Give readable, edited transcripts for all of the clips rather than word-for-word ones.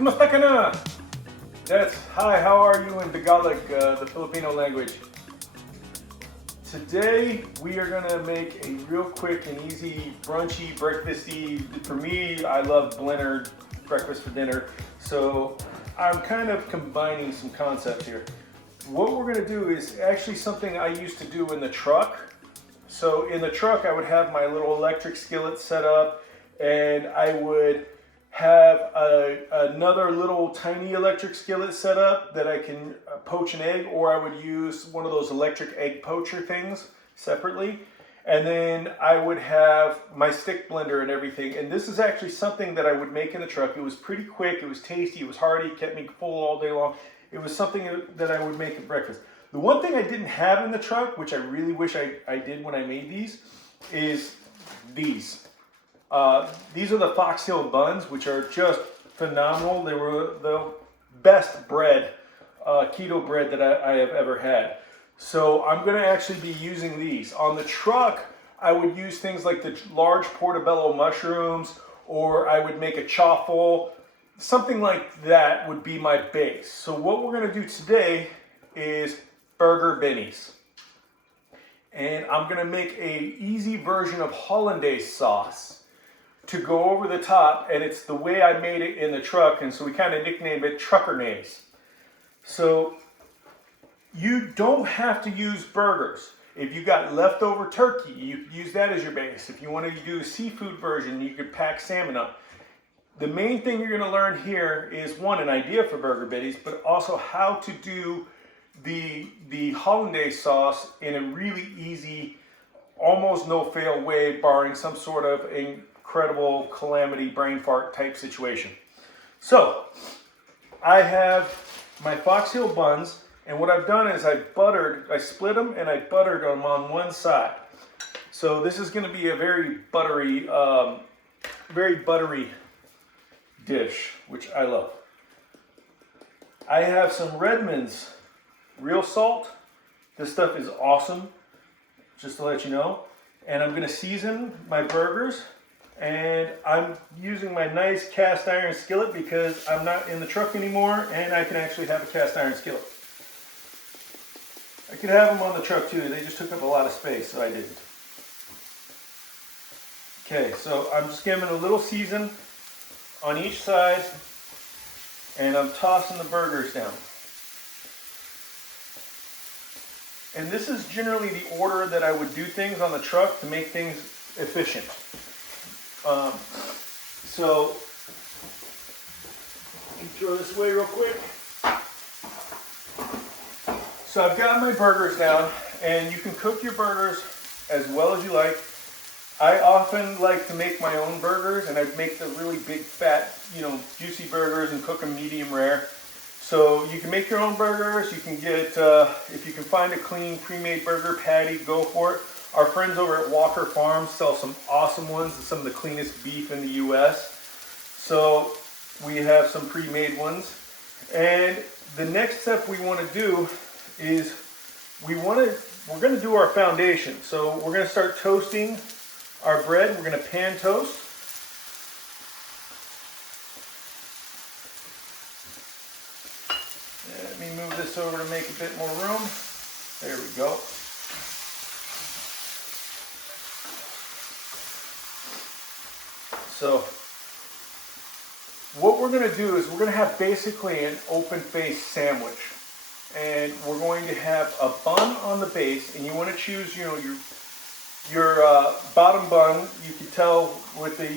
kumusta ka na? That's hi, how are you in Tagalog, the Filipino language. Today we are gonna make a real quick and easy brunchy, breakfasty. For me, I love blender breakfast for dinner. So I'm kind of combining some concepts here. What we're gonna do is actually something I used to do in the truck. So in the truck, I would have my little electric skillet set up, and I would have another little tiny electric skillet set up that I can poach an egg, or I would use one of those electric egg poacher things separately. And then I would have my stick blender and everything. And this is actually something that I would make in the truck. It was pretty quick, it was tasty, it was hearty, kept me full all day long. It was something that I would make at breakfast. The one thing I didn't have in the truck, which I really wish I did when I made these, is these. These are the Foxtail buns, which are just phenomenal. They were the best bread, keto bread that I have ever had. So I'm going to actually be using these. On the truck, I would use things like the large portobello mushrooms, or I would make a chaffle. Something like that would be my base. So what we're going to do today is Burger Bennies. And I'm going to make a easy version of hollandaise sauce to go over the top, and it's the way I made it in the truck, and so we kind of nicknamed it Truckernaise. So you don't have to use burgers. If you got leftover turkey, you could use that as your base. If you want to do a seafood version, you could pack salmon up. The main thing you're going to learn here is, one, an idea for Burger Bennies, but also how to do the hollandaise sauce in a really easy, almost no-fail way, barring some sort of incredible calamity brain fart type situation. So I have my Foxtail buns, and what I've done is I split them and I buttered them on one side. So this is going to be a very buttery dish, which I love. I have some Redmond's real salt. This stuff is awesome, just to let you know. And I'm going to season my burgers. And I'm using my nice cast iron skillet because I'm not in the truck anymore, and I can actually have a cast iron skillet. I could have them on the truck too, they just took up a lot of space, so I didn't. Okay, so I'm just giving a little season on each side, and I'm tossing the burgers down. And this is generally the order that I would do things on the truck to make things efficient. So let me throw this away real quick. So I've got my burgers down, and you can cook your burgers as well as you like. I often like to make my own burgers, and I'd make the really big, fat, juicy burgers and cook them medium rare. So you can make your own burgers. You can get, if you can find a clean pre-made burger patty, go for it. Our friends over at Walker Farms sell some awesome ones, some of the cleanest beef in the US. So we have some pre-made ones. And the next step we want to do is we're going to do our foundation. So we're going to start toasting our bread. We're going to pan toast. Let me move this over to make a bit more room. There we go. So what we're going to do is we're going to have basically an open-faced sandwich, and we're going to have a bun on the base, and you want to choose, your bottom bun. You can tell with the,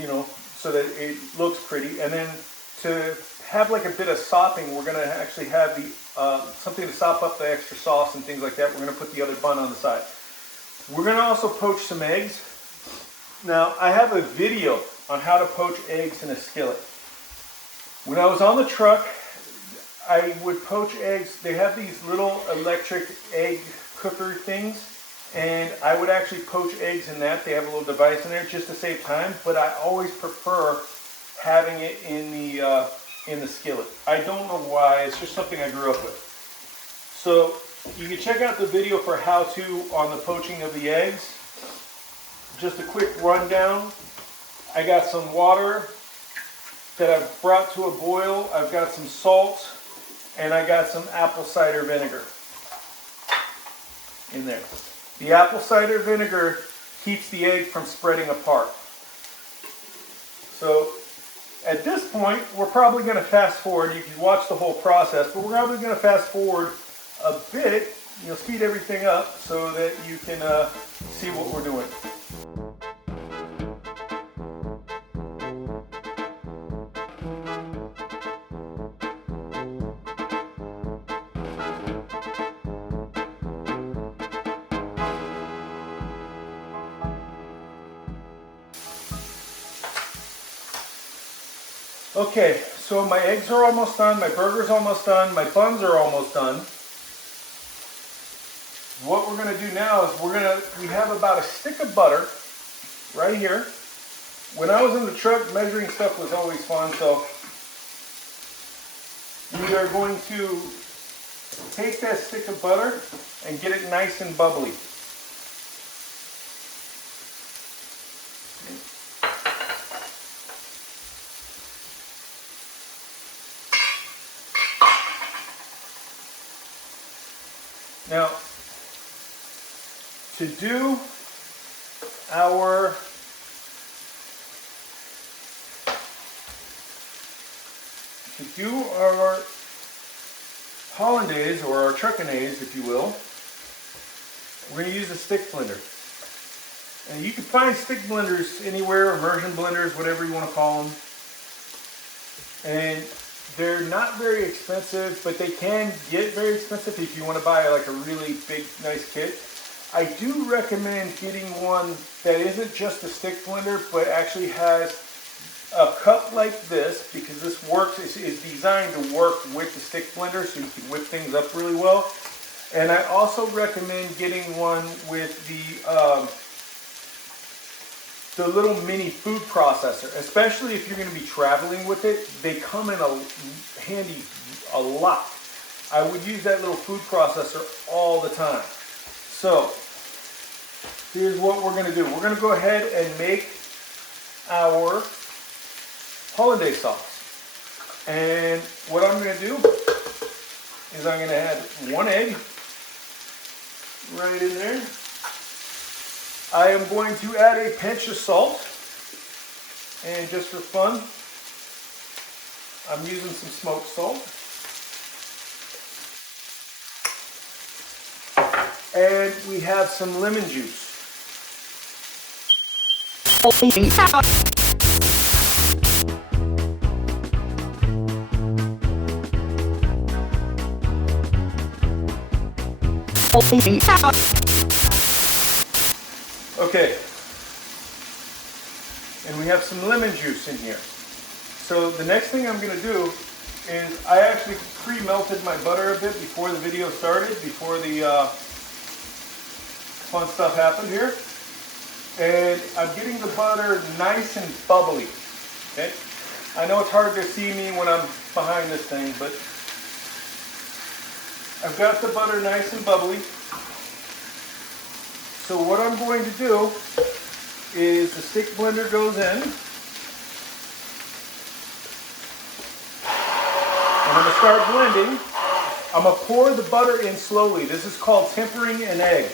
so that it looks pretty, and then to have like a bit of sopping, we're going to actually have something to sop up the extra sauce and things like that. We're going to put the other bun on the side. We're going to also poach some eggs. Now I have a video on how to poach eggs in a skillet. When I was on the truck, I would poach eggs. They have these little electric egg cooker things, and I would actually poach eggs in that. They have a little device in there just to save time, but I always prefer having it in the skillet. I don't know why, it's just something I grew up with. So you can check out the video for how to on the poaching of the eggs. Just a quick rundown. I got some water that I've brought to a boil. I've got some salt and I got some apple cider vinegar in there. The apple cider vinegar keeps the egg from spreading apart. So at this point, we're probably going to fast forward. You can watch the whole process, but we're probably going to fast forward a bit. You'll speed everything up so that you can see what we're doing. Okay, so my eggs are almost done, my burger's almost done, my buns are almost done. What we're going to do now is we have about a stick of butter right here. When I was in the truck, measuring stuff was always fun, so we are going to take that stick of butter and get it nice and bubbly. Now, to do our hollandaise, or our truckinaise, if you will, we're going to use a stick blender. And you can find stick blenders anywhere, immersion blenders, whatever you want to call them. And they're not very expensive, but they can get very expensive if you want to buy like a really big, nice kit. I do recommend getting one that isn't just a stick blender, but actually has a cup like this, because this is designed to work with the stick blender, so you can whip things up really well. And I also recommend getting one with the little mini food processor, especially if you're going to be traveling with it. They come in handy a lot. I would use that little food processor all the time. So here's what we're going to do. We're going to go ahead and make our hollandaise sauce. And what I'm going to do is I'm going to add one egg right in there. I am going to add a pinch of salt, and just for fun, I'm using some smoked salt. And we have some lemon juice. Okay, and we have some lemon juice in here. So the next thing I'm going to do is I actually pre-melted my butter a bit before the video started, before the fun stuff happened here. And I'm getting the butter nice and bubbly. Okay, I know it's hard to see me when I'm behind this thing, but I've got the butter nice and bubbly. So what I'm going to do is the stick blender goes in, and I'm going to start blending. I'm going to pour the butter in slowly. This is called tempering an egg.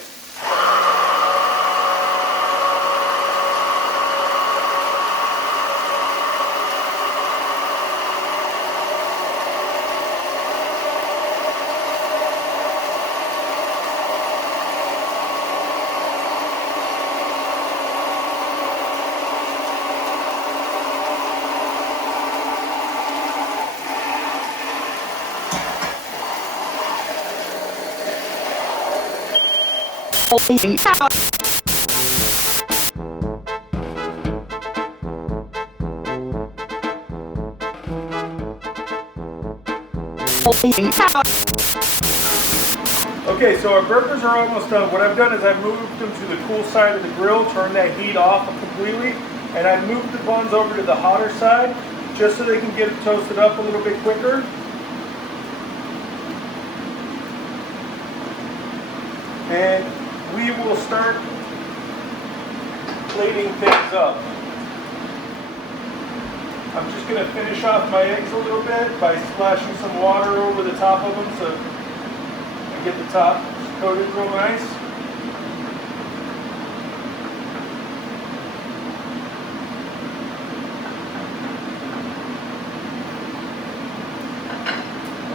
Okay, so our burgers are almost done. What I've done is I've moved them to the cool side of the grill, turned that heat off completely, and I've moved the buns over to the hotter side just so they can get toasted up a little bit quicker. And we will start plating things up. I'm just going to finish off my eggs a little bit by splashing some water over the top of them so I get the top coated real nice.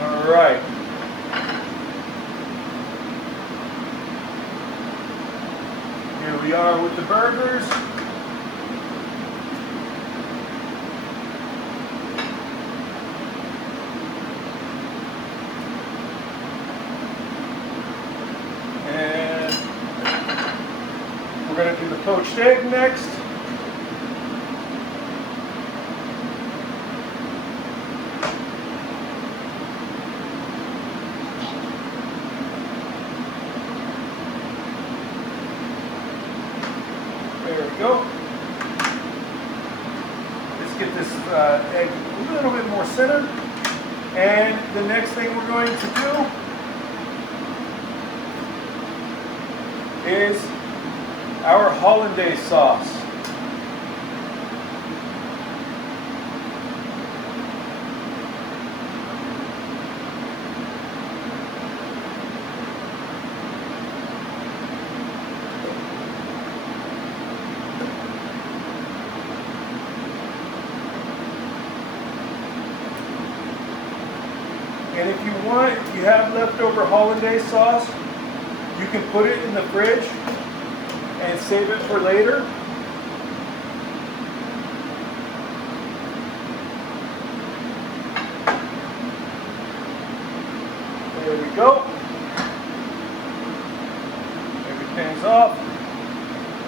All right. Here we are with the burgers. We're going to do the poached egg next. There we go. Let's get this egg a little bit more centered. And the next thing we're going to do is our hollandaise sauce. And if you want, if you have leftover hollandaise sauce, you can put it in the fridge and save it for later. There we go. Everything's off.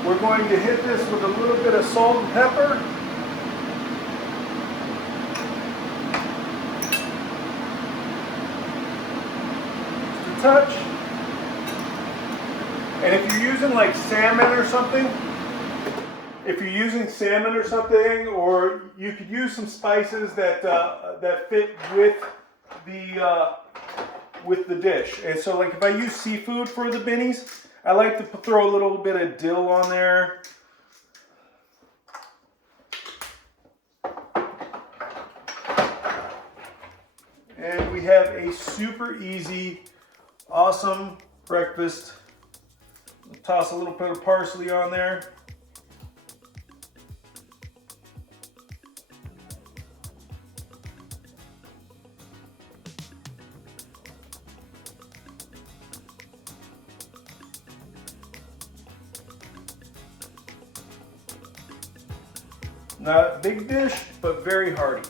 We're going to hit this with a little bit of salt and pepper. Just a touch. And if you're using like salmon or something, or you could use some spices that that fit with the dish. And so, like if I use seafood for the bennies, I like to throw a little bit of dill on there. And we have a super easy, awesome breakfast. Toss a little bit of parsley on there. Not a big dish, but very hearty.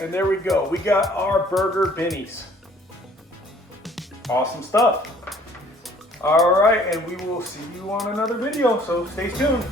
And there we go. We got our Burger Bennies. Awesome stuff. All right, and we will see you on another video, so stay tuned.